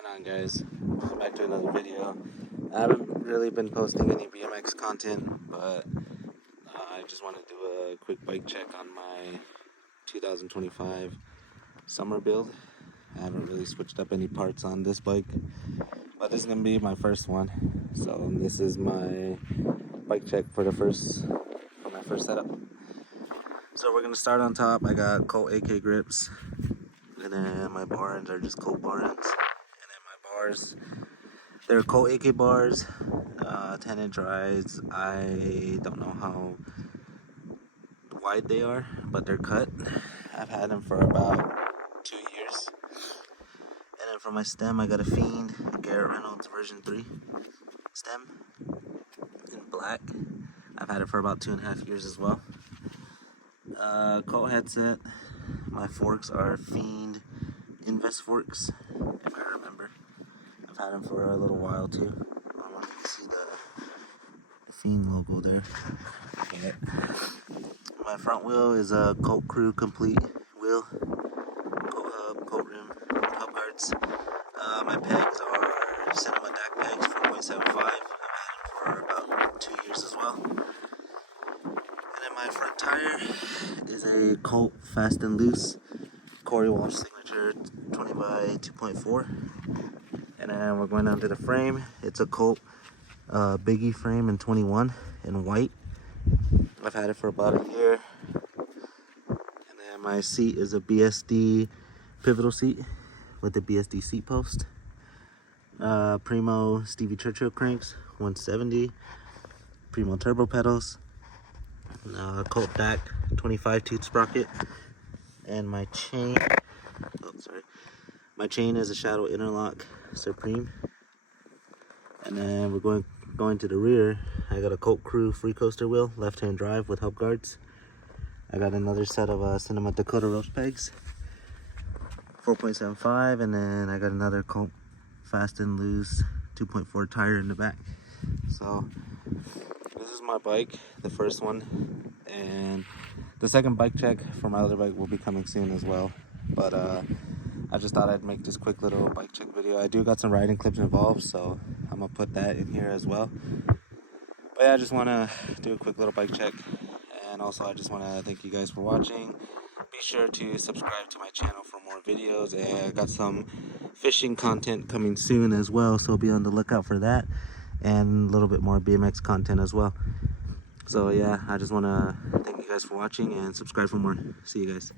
going on, guys? Welcome back to another video. I haven't really been posting any BMX content, but I just want to do a quick bike check on my 2025 summer build. I haven't really switched up any parts on this bike, but this is going to be my first one. So this is my bike check for my first setup. So we're going to start on top. I got Colt AK grips, and then my bar ends are just Colt bar ends. And then my bars, they're Colt AK bars, 10-inch rides. I don't know how wide they are, but they're cut. I've had them for about 2 years. And then for my stem, I got a Fiend Garrett Reynolds version 3 stem in black. I've had it for about 2.5 years as well. Colt headset. My forks are Fiend Invest forks, if I remember. I've had them for a little while too. I want to see the Fiend logo there. Okay. My front wheel is a Colt Crew Complete wheel. Colt hub, Colt rim, hub guards. My pegs are Cinema DAC pegs, 4.75. I've had them for about 2 years as well. And then my front tire is a Colt Fast and Loose Corey Walsh signature 20 by 2.4. And then we're going down to the frame. It's a Colt Biggie frame in 21 in white. I've had it for about a year. And then my seat is a BSD pivotal seat with the BSD seat post. Primo Stevie Churchill cranks, 170. Primo turbo pedals. Colt DAC 25 tooth sprocket. And my chain, my chain is a Shadow Interlock Supreme. And then we're going to the rear. I got a Colt Crew free coaster wheel, left-hand drive with hub guards. I got another set of Cinema Dakota Roach pegs, 4.75, and then I got another Colt Fast and Loose 2.4 tire in the back. So this is my bike, the first one, and the second bike check for my other bike will be coming soon as well. But I just thought I'd make this quick little bike check video. I do got some riding clips involved, so I'm gonna put that in here as well. But yeah, I just want to do a quick little bike check, and also I just want to thank you guys for watching. Be sure to subscribe to my channel for more videos, and I got some fishing content coming soon as well, so be on the lookout for that, and a little bit more BMX content as well. So yeah, I just want to thank you guys for watching and subscribe for more. See you guys.